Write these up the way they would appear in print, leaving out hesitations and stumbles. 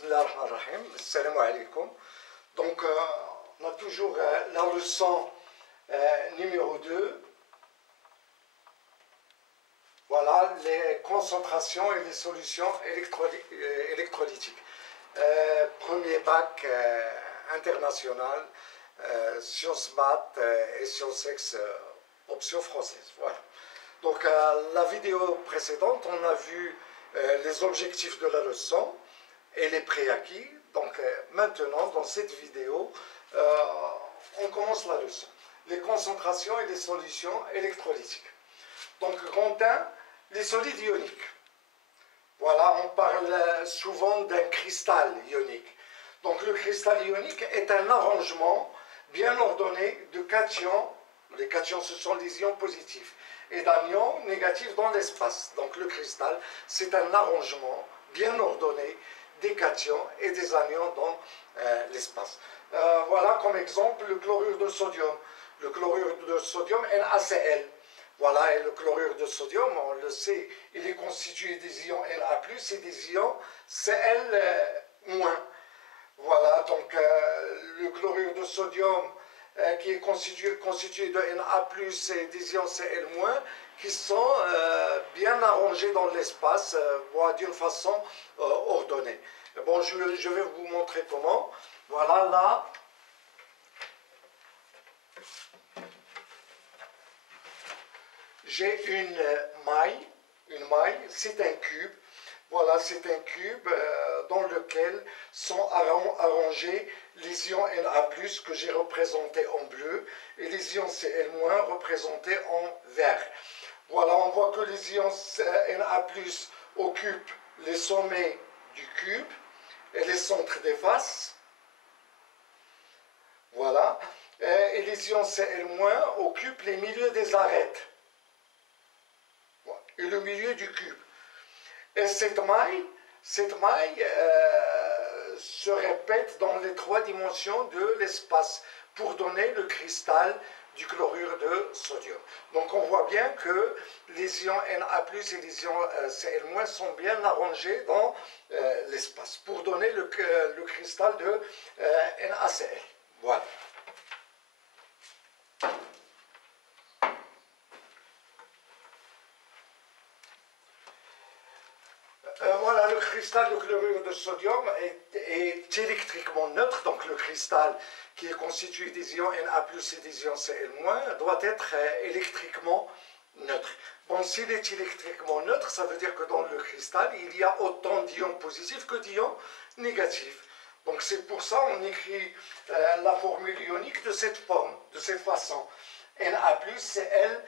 Bismillah ar-Rahman ar-Rahim. Assalamu alaikum. Donc, on a toujours la leçon numéro 2. Voilà, les concentrations et les solutions électrolytiques. Premier bac international, sciences maths et sciences ex, option française. Voilà. Donc, la vidéo précédente, on a vu les objectifs de la leçon et les préacquis. Donc, maintenant, dans cette vidéo, on commence la leçon. Les concentrations et les solutions électrolytiques. Donc, grand 1, les solides ioniques. Voilà, on parle souvent d'un cristal ionique. Donc, le cristal ionique est un arrangement bien ordonné de cations. Les cations, ce sont les ions positifs, et d'anions négatifs dans l'espace. Donc, le cristal, c'est un arrangement bien ordonné des cations et des anions dans l'espace. Voilà comme exemple le chlorure de sodium. Le chlorure de sodium, NaCl. Voilà, et le chlorure de sodium, on le sait, il est constitué des ions Na+, et des ions Cl-. Voilà, donc le chlorure de sodium qui est constitué de Na+, et des ions Cl-, qui sont bien arrangés dans l'espace, d'une façon ordonnée. Bon, je vais vous montrer comment. Voilà, là. J'ai une maille, c'est un cube. Voilà, c'est un cube dans lequel sont arrangés les ions Na+, que j'ai représentés en bleu, et les ions Cl- représentés en vert. Voilà, on voit que les ions Na+ occupent les sommets du cube et les centres des faces. Voilà. Et les ions Cl- occupent les milieux des arêtes et le milieu du cube. Et cette maille se répète dans les 3 dimensions de l'espace pour donner le cristal du chlorure de sodium. Donc on voit bien que les ions Na+ et les ions Cl- sont bien arrangés dans l'espace pour donner le cristal de NaCl. Voilà. Voilà, le cristal de chlorure de sodium est électriquement neutre, donc le cristal qui est constitué des ions Na+, et des ions Cl- doit être électriquement neutre. Bon, s'il est électriquement neutre, ça veut dire que dans le cristal, il y a autant d'ions positifs que d'ions négatifs. Donc c'est pour ça qu'on écrit la formule ionique de cette forme, de cette façon. Na+, Cl-.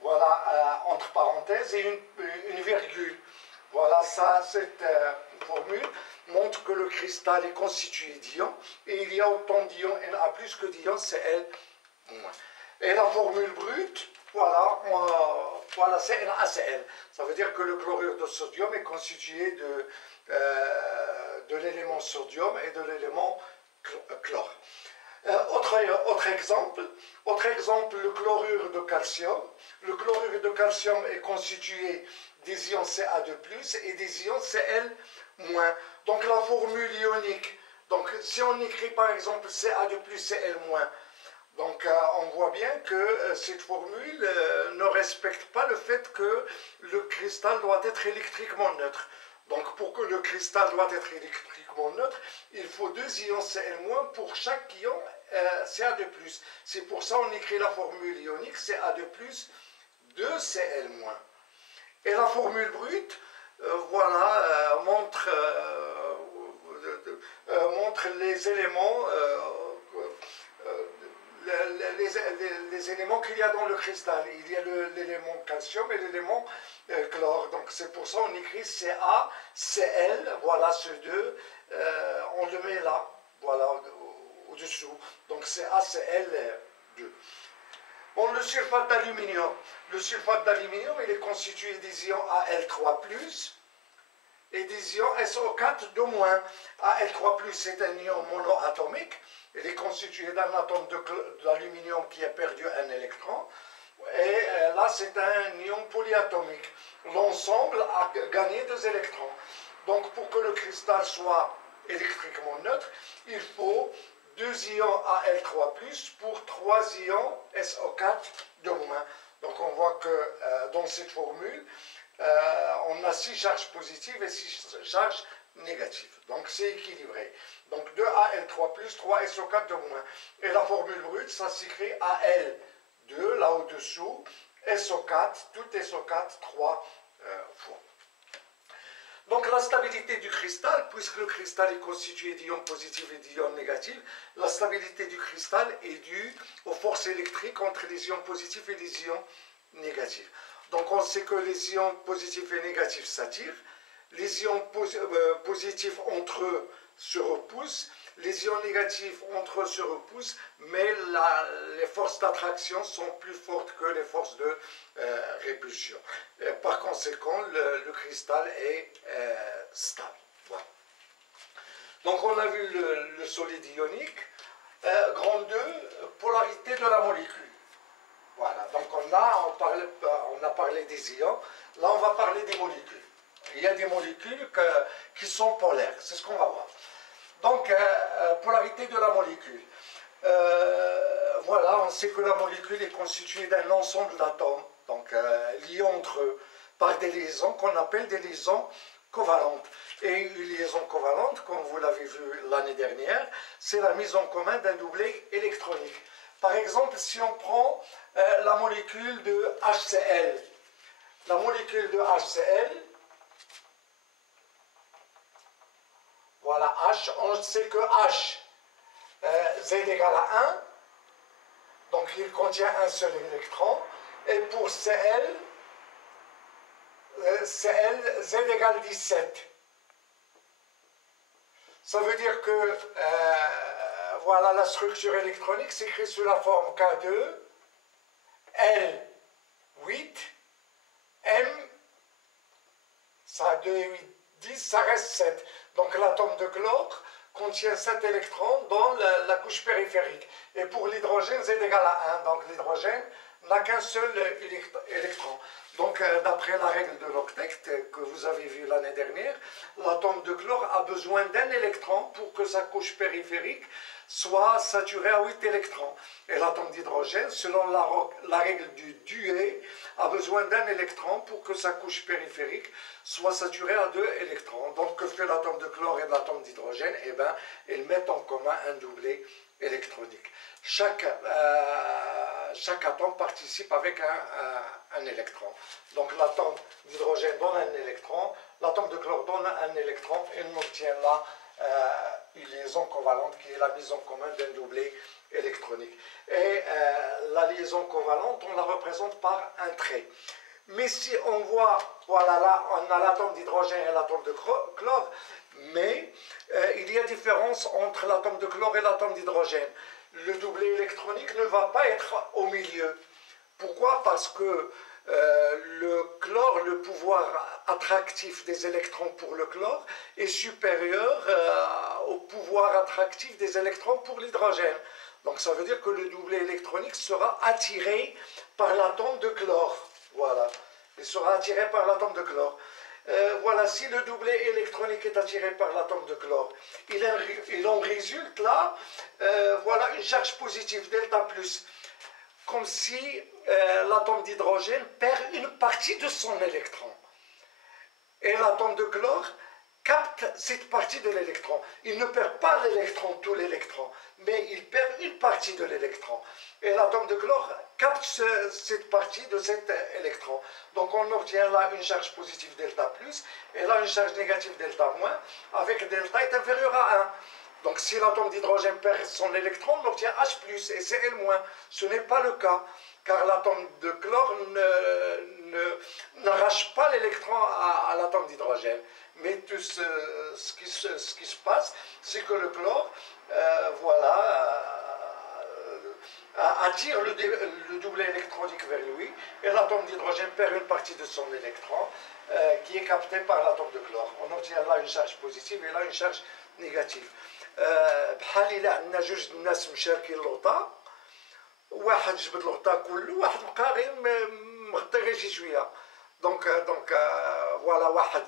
Voilà, entre parenthèses et une virgule. Voilà, ça, cette formule montre que le cristal est constitué d'ions et il y a autant d'ions Na+ que d'ions Cl-. Et la formule brute, voilà, c'est NaCl. Ça veut dire que le chlorure de sodium est constitué de l'élément sodium et de l'élément chlore. Autre exemple, le chlorure de calcium. Le chlorure de calcium est constitué des ions Ca2+, et des ions Cl-. Donc la formule ionique, donc si on écrit par exemple Ca2+, Cl-, donc on voit bien que cette formule ne respecte pas le fait que le cristal doit être électriquement neutre. Donc pour que le cristal doit être électriquement neutre, il faut 2 ions Cl- pour chaque ion Ca2+. C'est pour ça qu'on écrit la formule ionique Ca2+, 2 Cl-. Et la formule brute, voilà, montre les éléments, les éléments qu'il y a dans le cristal. Il y a l'élément calcium et l'élément chlore. Donc c'est pour ça qu'on écrit CaCl, voilà ce 2, on le met là, voilà, au-dessous. Donc CaCl2. Bon, le sulfate d'aluminium. Le sulfate d'aluminium, il est constitué des ions Al3+, et des ions SO4 de moins. Al3+, c'est un ion monoatomique. Il est constitué d'un atome d'aluminium qui a perdu un électron. Et là, c'est un ion polyatomique. L'ensemble a gagné 2 électrons. Donc pour que le cristal soit électriquement neutre, il faut 2 ions Al3+, pour 3 ions SO4 de moins. Donc on voit que dans cette formule, on a 6 charges positives et 6 charges négatives. Donc c'est équilibré. Donc 2Al3+, 3 SO4 de moins. Et la formule brute, ça s'écrit Al2, là au-dessous, SO4, tout SO4, 3 fois. Donc la stabilité du cristal, puisque le cristal est constitué d'ions positifs et d'ions négatifs, la stabilité du cristal est due aux forces électriques entre les ions positifs et les ions négatifs. Donc on sait que les ions positifs et négatifs s'attirent, les ions positifs entre eux se repoussent, les ions négatifs entre eux se repoussent, mais les forces d'attraction sont plus fortes que les forces de répulsion. Par conséquent, le cristal est stable. Voilà. Donc on a vu le solide ionique. Grand 2, polarité de la molécule. Voilà, donc on a parlé des ions, là on va parler des molécules. Il y a des molécules qui sont polaires, c'est ce qu'on va voir. Donc, polarité de la molécule. Voilà, on sait que la molécule est constituée d'un ensemble d'atomes, donc liés entre eux par des liaisons qu'on appelle des liaisons covalentes. Et une liaison covalente, comme vous l'avez vu l'année dernière, c'est la mise en commun d'un doublet électronique. Par exemple, si on prend la molécule de HCl, la molécule de HCl, voilà, H, on sait que H, Z égale à 1, donc il contient un seul électron, et pour Cl, Z égale 17. Ça veut dire que, voilà, la structure électronique s'écrit sous la forme K2, L, 8, M, ça a 2 et 8, 10, ça reste 7. Donc l'atome de chlore contient 7 électrons dans la couche périphérique. Et pour l'hydrogène, Z égale à 1. Donc l'hydrogène n'a qu'un seul électron. Donc d'après la règle de l'octet que vous avez vue l'année dernière, l'atome de chlore a besoin d'un électron pour que sa couche périphérique soit saturée à 8 électrons. Et l'atome d'hydrogène, selon la règle du Duhet, a besoin d'un électron pour que sa couche périphérique soit saturée à 2 électrons. Donc que fait l'atome de chlore et l'atome d'hydrogène? Eh bien, ils mettent en commun un doublet électronique. Chaque atome participe avec un électron. Donc l'atome d'hydrogène donne un électron, l'atome de chlore donne un électron, et on obtient là une liaison covalente qui est la mise en commun d'un doublet électronique. Et la liaison covalente, on la représente par un trait. Mais si on voit, voilà là, on a l'atome d'hydrogène et l'atome de chlore, mais il y a différence entre l'atome de chlore et l'atome d'hydrogène. Le doublet électronique ne va pas être au milieu. Pourquoi? Parce que le chlore, le pouvoir attractif des électrons pour le chlore est supérieur au pouvoir attractif des électrons pour l'hydrogène. Donc ça veut dire que le doublet électronique sera attiré par l'atome de chlore. Voilà, il sera attiré par l'atome de chlore. Voilà, si le doublet électronique est attiré par l'atome de chlore, il en résulte là, voilà, une charge positive, delta plus, comme si l'atome d'hydrogène perd une partie de son électron. Et l'atome de chlore capte cette partie de l'électron. Il ne perd pas l'électron, tout l'électron, mais il perd une partie de l'électron. Et l'atome de chlore capte cette partie de cet électron. Donc on obtient là une charge positive delta plus, et là une charge négative delta moins, avec delta est inférieur à 1. Donc si l'atome d'hydrogène perd son électron, on obtient H+, et Cl-. Ce n'est pas le cas, car l'atome de chlore n'arrache pas l'électron à l'atome d'hydrogène. Mais tout ce qui se passe, c'est que le chlore, attire le doublet électronique vers lui, et l'atome d'hydrogène perd une partie de son électron, qui est capté par l'atome de chlore. On obtient là une charge positive et là une charge négative. بحال إلا عندنا جوج الناس مشاركين الغطاء، واحد جبد الغطاء كله، واحد بقى غير مغطي غير شي شويه. دونك فوالا واحد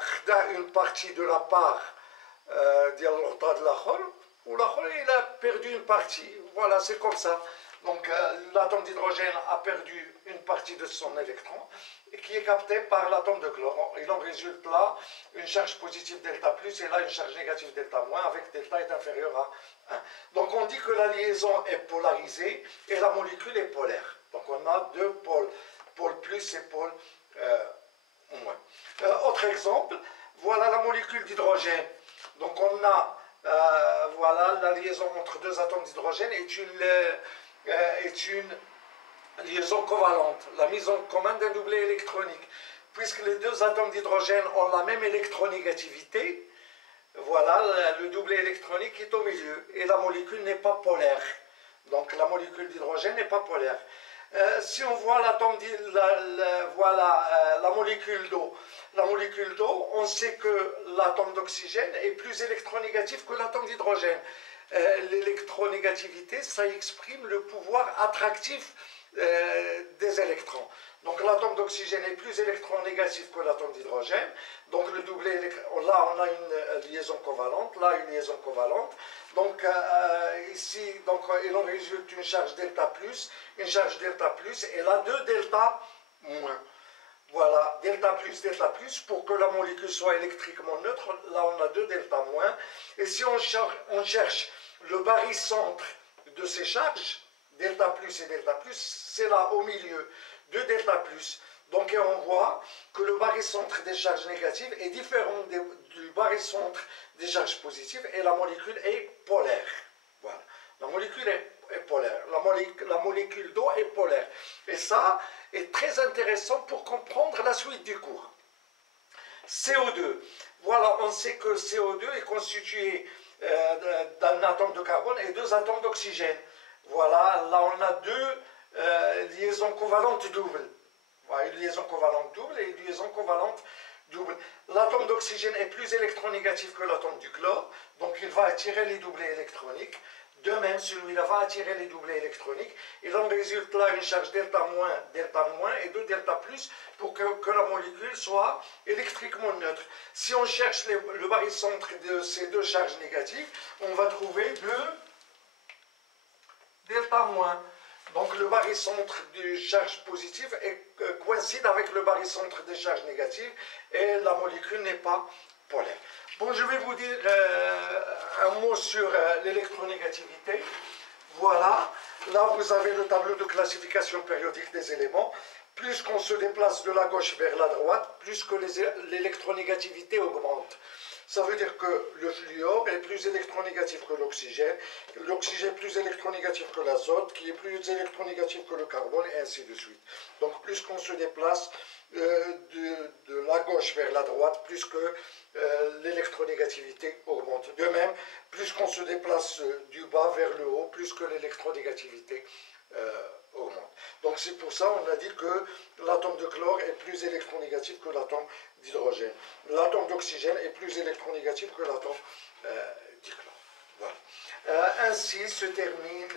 خدا une partie de la part ديال الغطاء الاخر والاخر il a perdu une partie. Voilà, c'est comme ça. Donc l'atome d'hydrogène a perdu une partie de son électron qui est capté par l'atome de chlore. Il en résulte là une charge positive delta plus et là une charge négative delta moins avec delta est inférieur à 1. Donc on dit que la liaison est polarisée et la molécule est polaire. Donc on a deux pôles, pôle plus et pôle moins. Autre exemple, voilà la molécule d'hydrogène. Donc on a voilà la liaison entre deux atomes d'hydrogène est une liaison covalente, la mise en commun d'un doublet électronique. Puisque les deux atomes d'hydrogène ont la même électronégativité, voilà, le doublet électronique est au milieu et la molécule n'est pas polaire. Donc la molécule d'hydrogène n'est pas polaire. Si on voit la molécule d'eau, on sait que l'atome d'oxygène est plus électronégatif que l'atome d'hydrogène. L'électronégativité, ça exprime le pouvoir attractif des électrons. Donc l'atome d'oxygène est plus électronégatif que l'atome d'hydrogène. Donc le doublet, là on a une liaison covalente, là une liaison covalente. Donc ici, donc, il en résulte une charge delta plus, et là deux delta moins. Voilà, delta plus, pour que la molécule soit électriquement neutre, là on a deux delta moins. Et si on cherche le barycentre de ces charges, delta plus et delta plus, c'est là au milieu, deux delta plus. Donc on voit que le barycentre des charges négatives est différent du barycentre des charges positives et la molécule est polaire. Voilà, la molécule est polaire, la molécule d'eau est polaire. Et ça est très intéressant pour comprendre la suite du cours. CO2, voilà, on sait que CO2 est constitué d'un atome de carbone et deux atomes d'oxygène. Voilà, là on a deux liaisons covalentes doubles. Voilà, une liaison covalente double et une liaison covalente double. L'atome d'oxygène est plus électronégatif que l'atome du chlore, donc il va attirer les doublets électroniques. De même, celui-là va attirer les doublets électroniques. Il en résulte là une charge delta moins et deux delta plus pour que la molécule soit électriquement neutre. Si on cherche le barycentre de ces deux charges négatives, on va trouver deux delta moins. Donc le barycentre des charges positives coïncide avec le barycentre des charges négatives et la molécule n'est pas polaire. Bon, je vais vous dire un mot sur l'électronégativité. Voilà, là vous avez le tableau de classification périodique des éléments. Plus qu'on se déplace de la gauche vers la droite, plus que l'électronégativité augmente. Ça veut dire que le fluor est plus électronégatif que l'oxygène est plus électronégatif que l'azote, qui est plus électronégatif que le carbone, et ainsi de suite. Donc plus qu'on se déplace de la gauche vers la droite, plus que l'électronégativité augmente. De même, plus qu'on se déplace du bas vers le haut, plus que l'électronégativité augmente. Donc c'est pour ça qu'on a dit que l'atome de chlore est plus électronégatif que l'atome d'hydrogène. L'atome d'oxygène est plus électronégatif que l'atome du chlore. Voilà. Ainsi se termine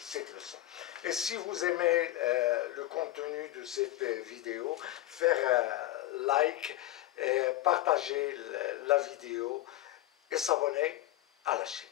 cette leçon. Et si vous aimez le contenu de cette vidéo, faire like, partager la vidéo et s'abonner à la chaîne.